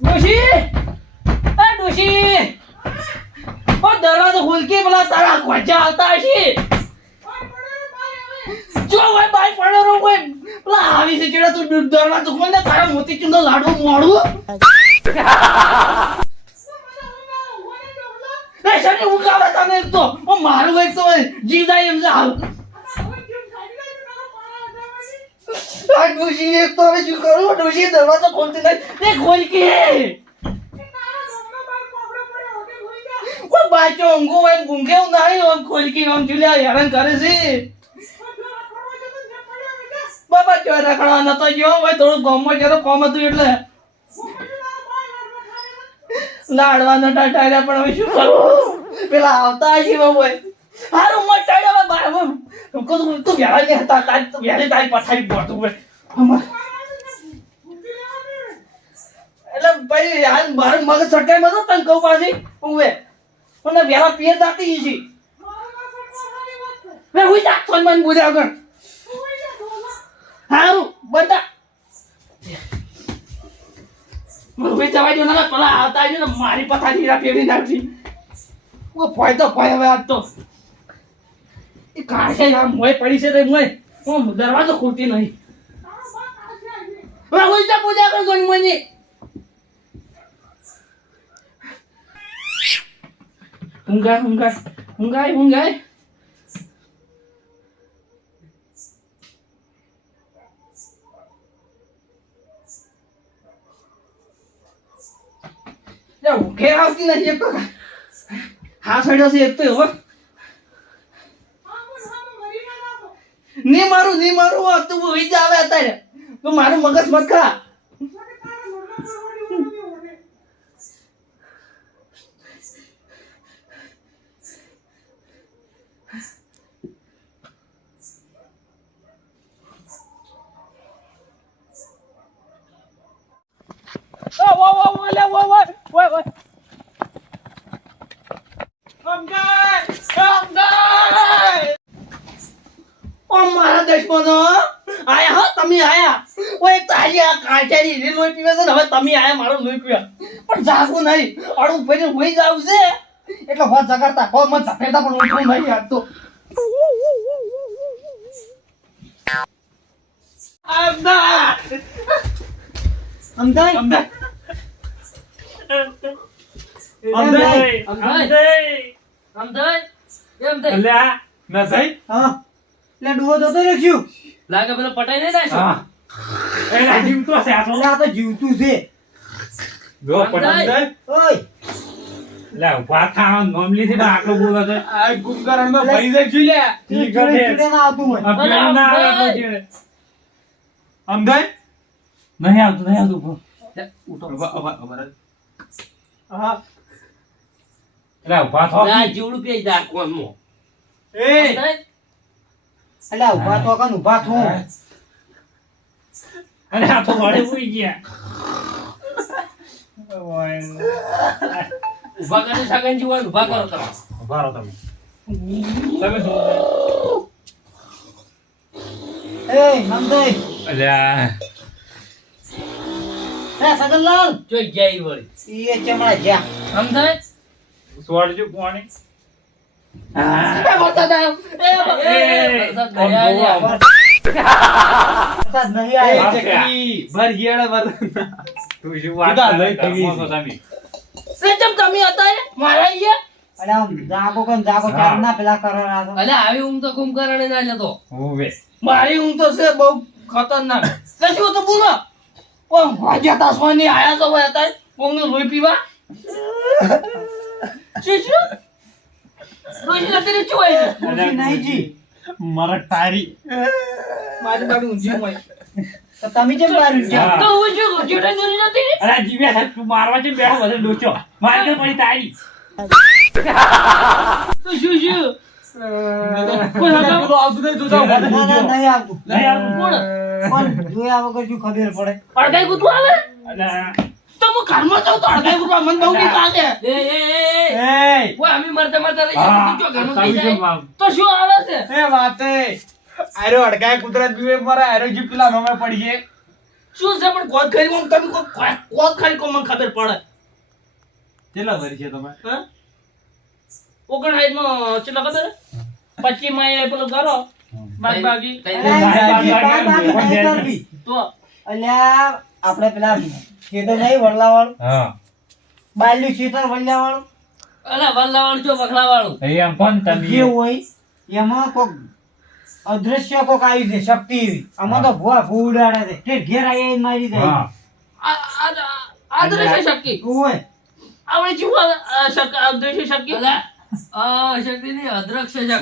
ડોશી! એ ડોશી! ઓ, દરવાજો ખોલકી પેલા તારા ખોજા આવતા હશે. જો ભાઈ બાઈ પડે રો કોઈ. પેલા આવી છે કેડા તું દરવાજો ખોલ ને તારા મોતી ચુંદો લાડુ મોડું? એ શરી હું કાવે તને તો? ઓ, મારું એક તો જીવ જાય એમ છે. હાલ. આ ડોશી એક તો હવે શું કરું? ડોશી દરવાજો ખોલતી નહીં. એ ખોલ કે! કોઈ બાચો ઊંઘો હોય ઊંઘે હું નહીં આમ ખોલકી આમ ચૂલ્યા હેરાન કરે છે. બાબા ચો રખડવા તો ગયો ભાઈ થોડું ગામમાં જતો કોમ હતું એટલે. લાડવાનો ટાટાર્યા પણ હવે શું કરું? પેલા આવતા હશે બાબુ હારું મત ટાળ્યા બાર તું તું વ્યારા ને હતા તાજ તું વ્યારે તાજ પથારી પડતું અમાર. એટલે ભાઈ, હાલ મારું મગજ સટકાઈ માં તને કહું પાછી ઉવે મને વેલા પિયર જાતી છે. મે હુઈ જા ફોનમાં બોલે આગળ. હારું, બધા હવે દો ને પેલા આવતા આવજો ને મારી પથારી રા ફેરી નાખી ઓ, ભય તો ભય હવે આજ તો. એ નહીં. હવે પૂજા કર ગોની મને આવતી નથી એક તો હા સડ્યો છે એક તો હવે ની મારું ની મારું તું હોઈ જ આવે અત્યારે. તો મારું મગજ મત ખરા. વો વો સમજાય સમજાય ઓ મારા દુશ્મનો આયા હો તમે આયા. ઓ એક તો આજે આ કાંઠેરી રી લોહી પીવે છે ને હવે તમે આયા મારો લોહી પીવા. પણ જાગું નહીં. અડું ભરીને હોઈ જાવ છે. એટલે હો જગાડતા હો મત ઝપેટા પણ ઉઠું નહીં આજ તો અમદાવાદ? અમદાવાદ. અમદાવાદ. અલ્યા, ના થઈ? હા એટલે તો તો રહ્યો લાગે પેલો પટાઈ નહીં નાખ્યો હા. એલા, જીવતો છે આટલો. આ તો જીવતું છે. જો, પટાઈ. ઓય. લે, ઊભા થા, નોમલી થી આટલો બોલો છે. તું ચીડે ચીડે ના આવતું હોય. આ ના આવે એટલો ચીડે. નહીં આવતું, નહીં આવતું. હા. લે, ઊભા થો. જીવડું પી જા કોમો એટલે ઊભા તો કન ઊભા થું. અરે, આ તો વળે ઉઈ ગયા. ઊભા કરીને સગન જીવન ઊભા કરો તમે. ઊભા રહો તમે. તમે શું? એ નંદઈ અલ્યા, એ સગનલાલ. જોઈ ગયા ઈ વળી. ઈ ચમડા જ્યાં સમજાય? સોડજો પાણી. વરસાદ આવ્યો શું? મારા ઊંઘ તો છે બહુ ખતરનાક કશું તો બોલો ઓ વાજ્યા તા આયા તો હતા ઊંઘ લોહી પીવા શું શું રોજી નથી રે શું હોય છે? ઊંઘી નહીં જી મારા ટારી મારી બાજુ ઊંઘી હોય તો તમે હું શું જીવડે દોરી નથી અરે, આ તું મારવા છે બેઠો બધે ડોચો. મારી તો પડી તારી. તો શું શું કોઈ આવતું નહીં જોતા ના ના નહીં આવતું નહીં આવતું. કોણ પણ જોયા વગર શું ખબર પડે આવે તો હું ઘરમાં જાઉં તો અડકાઈ કૂદવા મને બહુ બીક લાગે. એ એ એ એ. અમે મરતા મરતા રહી હા, જાય તું જો ઘરમાં થઈ જાય. તો શું આવે છે? એ વાતે આરો અડકાય કુદરત બીવે મારા આરો જી પેલા નમે પડી શું છે પણ કોદ ખરી કોમ તમે કોઈ કોદ- કોદ ખરી કોમ મને ખબર પડે. કેટલા ભરી છે તમે? હા? કેટલા ખબર પચીસમાં પેલું કરો બાદ બાકી તો? અલ્યા આપણે પેલા ખેતર નહીં વડલાવાળું. હા. બાલ્યું ખેતર વડલાવાળું. અલા વલ્લાવાળું જો વખલાવાળું એ એમ પણ તમે? જે હોય એમાં કોક અદ્રશ્ય કોક આવી છે શક્તિ એવી. આમાં તો ભૂવા ભૂ ઉડાડે છે. ઠેઠ ઘેર આવી મારી દે અદ્રશ્ય શક્તિ. હોય આપણે શું આ શક- આ દ્રશ્ય શક્તિ?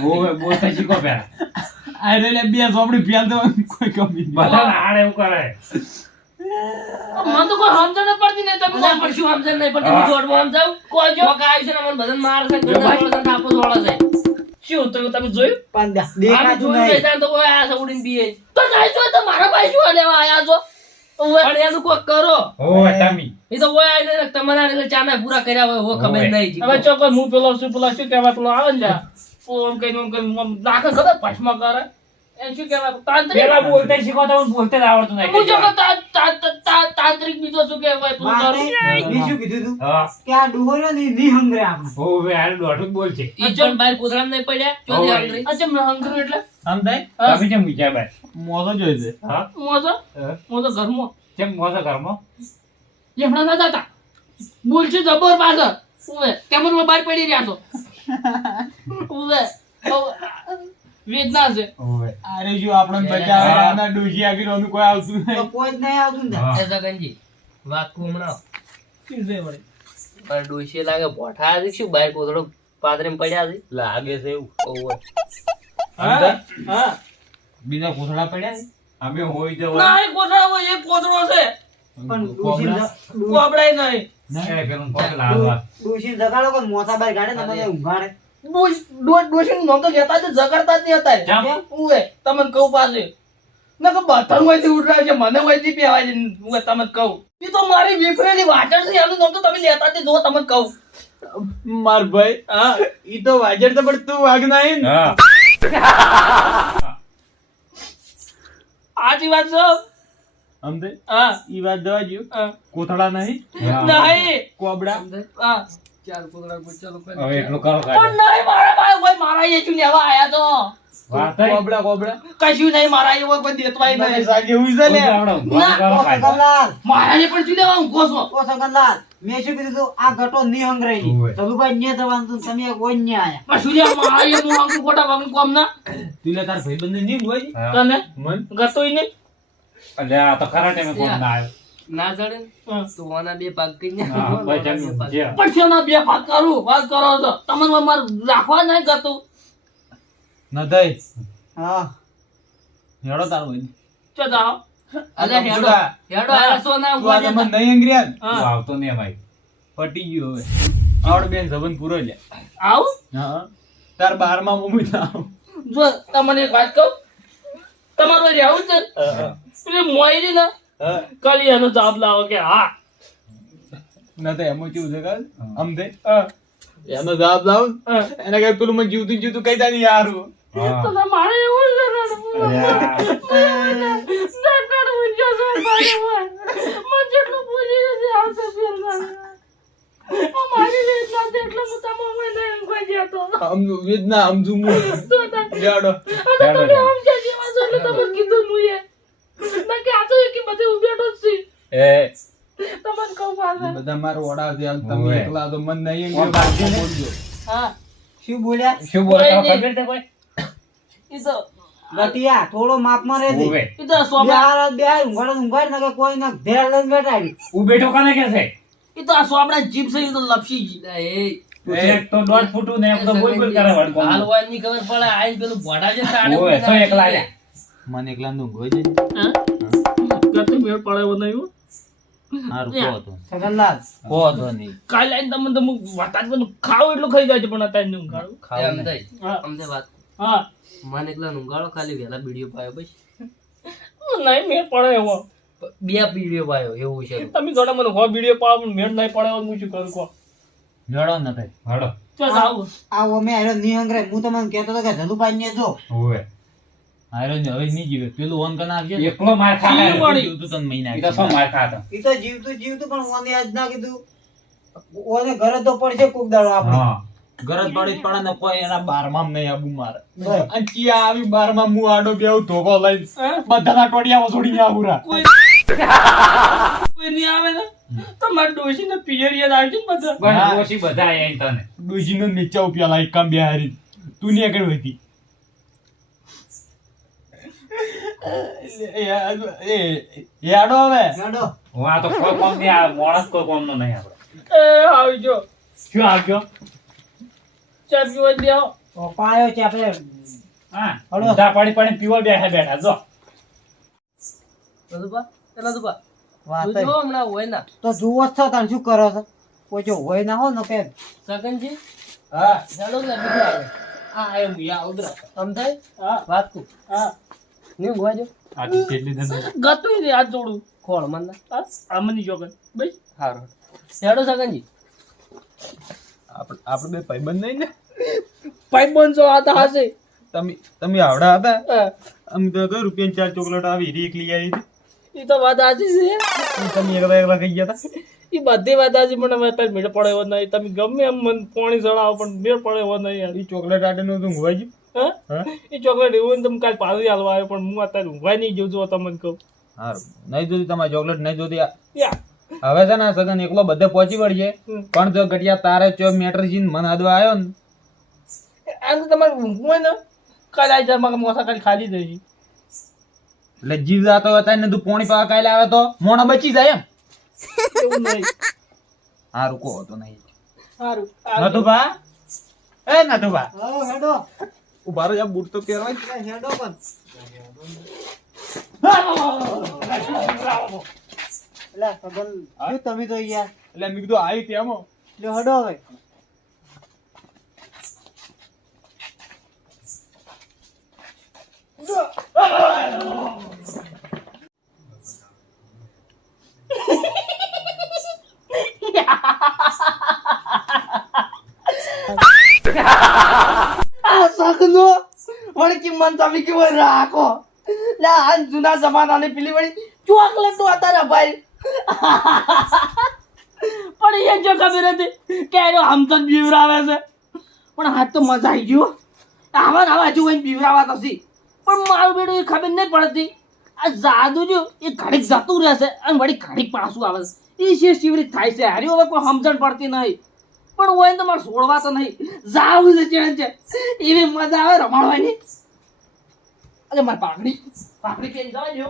ઓવે બોલતા શીખો પેલા આરો લે બે સોપડી ફેલ તો કોઈ કમી બધા આડે એવું કરે. મને તો કોઈ સમજણ જ પડતી નહીં. તમે ના પડશું સમજણ નહીં પડતી? હું. જોડમાં સમજાવું કોઈ જો. શું તમે તમે જોયું? પણ દે- દેખાતું નહીં તો નહીં જોયું તો મારા ભાઈ શું લેવા આયા છો? ઓવે. તમે. હવે ચોક્કસ હું પેલો શું પેલો શું કહેવા પેલો આવે ને ઓમ કઈ ઓમ કઈ નાખે ખબર ભસ્મ કરે. એ શું કહેવાય? તાંત્રિક? પેલા બોલતા શીખો તો બોલતે જ આવડતું હું નહીં તા- તા- તા- તા- તાંત્રિક બીજો શું કહેવાય? મારે તારું? શું કીધું તું? હા. કે આ ડુહો રહ્યો ને ઈ હંગરે આપણે ઓવે આડે દોઢું જ બોલ છે. અચમ મેં હંગરું? એટલે? આમ થાય તમે કેમ વિચાર ભાઈ? મોતો જોઈ હા? મોજો? મોજો ઘરમાં. કેમ મોસો ઘરમાં? લેમડા ના જતા. બોલ જબર પાછળ. ઉવે. બહાર પડી રહ્યા છો. ઉવે. વેદના છે. અરે જો આપણે બચાવે આના ડોજી આગળ ઓનું કોઈ આવતું નહીં. કોઈ જ નહીં આવતું ને. હા. શું છે વળી? લાગે છે એવું. હા હા. બીજા કોથળા પડ્યા છે? અમે હોય તો ના એ કોથળા હોય એ કોથળો છે. પણ ડોશી? કોબડાય નહીં. એ પેલું પગ લાવા ડોશી જગાડો કે મોટા ભાઈ ગાડે ને મને ઊંઘાડે. ડોશ નામ તો લેતા જ જગડતા જ નહીં હતા કેમ? તમને કહું પાસે ના કે ઉડરાય છે મને વયથી પહેવાય છે તમને કહું. એ તો મારી વિફરેલી વાચણ છે એનું નામ તો તમે લેતા જ જો તમને કહું. માર ભાઈ હા. ઈ તો વાજર તો પણ તું વાગ નહીં આજી વાત છે અમદે હા. ઈ વાત દવા જો હા. કોથળા નહીં? નહીં. કોબડા? હા. હવે એટલું કરો પણ નહીં મારા ભાઈ કોઈ મારા એ શું લેવા આયા તો. કોબડા કોબડા. કશું નહીં મારા એ કોઈ દેતવાય નહીં. સાગે એવું છે ને? આવડો ઊંઘવાનું ના, કરો ઓ કાઢો. સગનલાલ મારા એ પણ શું લેવા ઊંઘો છો? ઓ સગનલાલ મેં શું કીધું તું? આ ઘટો ની હંગરાઈ ઓવે. ને જવાનું તું તમે એક ને આયા. પણ શું લેવા મારા એ હું આંખું ખોટા વાગણ કોમ ના? તું લે તાર ભાઈબંધ નહીં હોય? તને? મન. ગતોય નહીં? એટલે આ તો ખરા ટાઈમે કોણ ના આવ્યો. ના જડે ને હા. તો આના બે ભાગ કરી ને હા, ભાઈ તમે જે. પણ શેના બે ભાગ કરું વાત કરો છો. તમને મારે રાખવા નહીં ગતું. ન હા. હેડો તારો ચો જાઓ. અલે હેડો. હેડો આ સો ના તું આ નહીં અંગ્રેજ? આવતો નહીં અમારી પટી ગયું હવે. આવડ બેન જબન પૂરો લે. આવ? હા. તાર બારમાં મમ્મી આવ. જો તમને એક વાત કહું? તમારું રહેવું છે. પેલી મોયરી ને કાલી એનો જવાબ લાવો કે હા. ના તો એમાં કેવું છે કાલ? આમ દે. હા, એનો જવાબ લાવ હા. એને કઈ પેલું મને જીવતું જીવતું કઈ તા યાર હા. મારે એવું જ રડવું. અલ્યા. નકર એ તમને કહું પાછળ. બધા મારો ઓડા હાલ તમે એકલા તો મન નહીં કોણ બાકી ને? બોલજો હા શું બોલ્યા શું બોલે કોઈ તમે નહીં. ખબર છે કોઈ ઈ ગટિયા થોડો માપમાં રહેજે ઈ તો સોબા બિહાર બિહાર ઊંઘાડે ઊંઘાડ ને કે કોઈ ના ઘેર લઈને બેઠાડી ઉભે બેઠો કાને કે છે ઈ તો આ સોબડા જીભ છે ઈ તો લપસી ગઈ. એ એક તો દોઢ ફૂટું ને એક તો બોલ બોલ કરે વળગો. હાલ ખબર પડે આઈ પેલું ભોડા તો એકલા મને એકલા નું ગોઈ છે હા? મેળ પડે એવો. હારું. કહો તો. સગનલાલ. કહો તો નહીં. કાલે આઈને તમને તો હું વટાત બધું ખાવું એટલું ખાઈ જાય છે પણ અત્યારે નહીં ઊંઘાડું. ખાવ એમ નહીં. થાય. હા. અમને વાત. હા. મને એકલા ઊંઘાડો ખાલી વહેલા બીડીઓ પાયો બસ. નહીં મેળ પડે એવો. બે બીડીઓ પાયો એવું છે. તમે ઘણા મને હો વીડિયો પાડો પણ મેળ નહીં પડે હું શું કરું કહો. જડો ન થાય. હળો. ચાલ આવું. આ ઓમે હારે હું તમને કહેતો હતો કે ધનુભાઈ ને જો. ઓવે. હારો ને હવે નહીં જીવે. પેલું ઓન કના આવજે એકલો માર ખાય શી વળી? જીવતું તન મહિના ઈ તો શું માર ખાતો? ઈ તો જીવતું જીવતું પણ મને આજ ના કીધું. ઓને ઘરે તો પડશે કોક દાડો આપણે. હા. ગરજ પાડી જ પડે ને કોઈ એના બારમામ નહીં આબુ મારે. અને ચિયા આવી બારમામ હું આડો બેવ ધોકો લઈને. બધાના ટોડિયા વસોડીને આવું કોઈ કોઈ નહીં આવે ને? તો મારે ડોશીને પિયરિયડ આવશે ને બધા. બસ હા. ડોશી બધા આયા તને. ડોશીનો નીચે ઉપયા લાઈક કામ બેહારી તું ની આગળ વધી એ યાડો હવે. હેડો. હું આ તો કોઈ કોમ નહીં આ માણસ કોઈ કોમ નો નહીં આપણે. એ આવજો. શું આવજો? ચા પીવા દે આવો. પાયો છે આપણે. હા હળો. બધા પડી પડી પીવા બેઠા બેઠા જો. લદુભા એ વાત જો. હમણાં હોય ના. તો જુઓ છો તાર શું કરો છો? કોઈ જો હોય ના હો ને કે સગનજી હા. હેડો ને બીજું આવે હા એમ યા ઉધરા આમ હા. વાત કુ હા. નહીં ઊંઘવા જો આ કેટલી ધંધો ગતું રે આ જોડું. ખોળ મન ના આમની જોગન. ભાઈ હારો હેડો સગનજી. આપણે આપણે બે ભાઈબંધ નહીં ને? પાઇપ જો આતા હશે તમે તમે આવડા હતા? અમે તો તો રૂપિયાની ચાર ચોકલેટ આવી રી એકલી આવી હતી. ઈ તો વાત સાચી છે. તમે એકલા એકલા ખાઈ ગયા હતા? એ બધી વાત આજી પણ અમે અત્યારે મેળ પડે એવો નહીં. તમે ગમે એમ મન પોણી ચડાવો પણ મેળ પડે એવો નહીં એ ચોકલેટ આટે નું ઊંઘવાઈ ગયું એ ચોકલેટ એવું ને તમે કાલ પાછી હાલવા આવ્યો પણ હું અત્યારે ઊંઘવા નહીં જોઉં છું તમને કહું. હારું. નહીં જોતી તમારે ચોકલેટ નહીં જોતી હવે છે ને સગન એકલો બધે પહોંચી વળશે પણ જો ગટિયા તારે ચો મેટર જીન મન હદવા આવ્યો ને? આમ તો તમારે ઊંઘવું ને કાલ આવી જાય મારા મોસા કાલ ખાલી થઈ એટલે જીવ જાતો હતા ને તું પોણી પાવા કાલે આવે તો મોણા બચી જાય એમ. હા રૂકો હતો નહીં. સારું બા એ નથુભા હા હેડો. ઊભા રહો બૂટ તો પહેરવાય એટલે હેડો પણ. એટલે સગન શું તમે તો ગયા એટલે મેં કીધું આવી તેમ લ્યો હડો હવે. તમે કેવો રાખો ના આ જૂના જમાનાની પેલી વળી ચોકલેટનું હતા ભાઈ. પણ એ જો ખબર હતી કે એનો હમતર બીવરાવે છે. પણ હાથ તો મજા આવી ગયો આવા આવા હજુ કઈ બીવરાવા તો પણ મારું બેડું એ ખબર નહીં પડતી. આ જાદુ જો એ ઘડીક જતું રહેશે અને વળી ઘડીક પાછું આવે છે. એ છે શિવરી થાય છે. હારી હવે કોઈ સમજણ પડતી નહીં. પણ હોય તો મારે છોડવા તો નહીં. જાવું છે છે એવી મજા આવે રમાડવાની. અરે મારી પાઘડી પાઘડી પહેરી જવા દો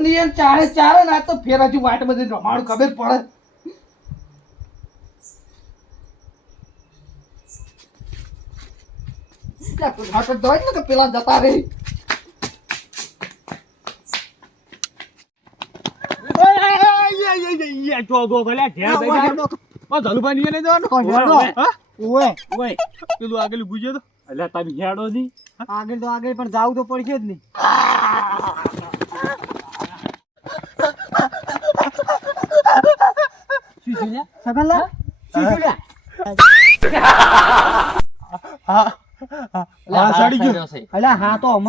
નિયમ ચારે ચારે ના તો ફેર હજુ વાટ બધી રમાડું ખબર પડે પેલા જતા રહી ઓય પેલું આગળ ગુજે તો? એટલે તમે હેડો નહીં આગળ તો આગળ પણ જાવું તો પડશે જ નહીં.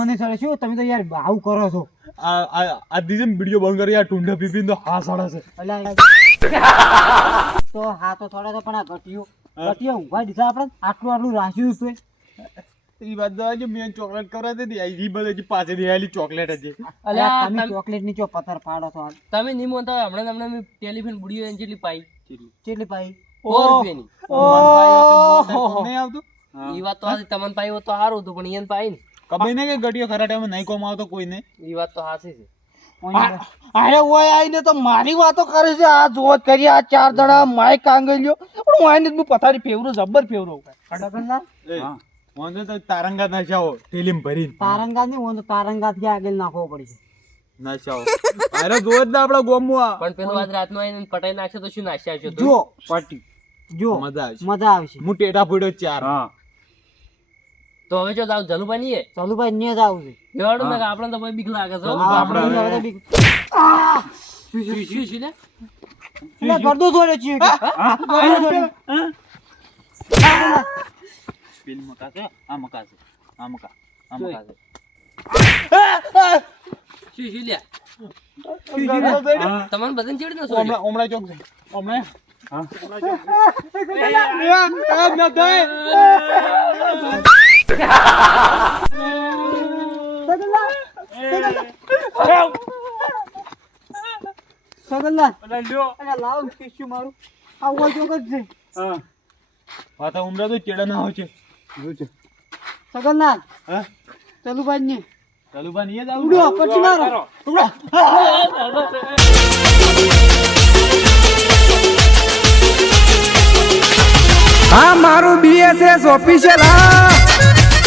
આવું કરો છો. આ દીધે વિડિયો બંધ કરી આ ટુંડા પીપીને તો હા સડે છે. તો હા તો થોડા તો પણ આ ઘટીયો ઘટીયો ઊંઘવા દીધા આપણે આટલું આટલું રાખ્યું છે એ વાત તો આજે મેં ચોકલેટ કરાવી દીધી આ ઈ બધી પાછળથી આવેલી ચોકલેટ હતી અલ્યા અલ્યા તમે ચોકલેટની ચો પથ્થર પાડો છો તમે નહીં હોય હમણાં હમણાં મેં ટેલિફોન બુડીઓ એન જેટલી પાઈ કેટલી પાઈ ઓ રૂપિયાની નહીં આવતું એ વાત તો આજે તમને પાઈ હોત તો સારું હતું પણ એને પાઈ ને કબાઈ ને કે ગડિયો ખરા ટાઈમે નહીં કોમ આવતો કોઈને એ વાત તો સાચી છે અરે ઓય આઈને તો મારી વાતો કરે છે. આ જોત કરી આ ચાર દડા માય કાંગલ્યો પણ હું આઈને હું પથારી ફેવરો જબ્બર ફેવરો વાંધો તો તારંગા નશાઓ ટેલીમ ભરીને. તારંગા ની ઓને તારંગા થી આગળ નાખવો પડશે. નશાઓ. અરે જોત ના આપડા ગોમમાં પણ પેલો આજ રાતનો આઈને પટાઈ નાખશે તો શું નાસી આવશે જો. પાટી. જો. મજા આવશે. મજા આવશે. હું ટેટા ફોડ્યો ચાર. હા. તો હવે જો જાવ જલુભાઈ નહીં જલુભાઈ નહીં જ આવું છે. એવાડું ને આપણને તો ભાઈ બીક લાગે છે આપણે બીક હવે- હવે બી- શું શું શું લે? એટલે ગરદો છોડ્યો છીએ કે? ગરદો છોડ્યો. પેલી મકા છે? આ મકા આ મકા. આ મકા શું શું લ્યા? હા. તમારે બધાને ચેડી હમણાં હમણાં ચોક હમણાં? હા. હા મારું બીએસએસ ઓફિશિયલ હા.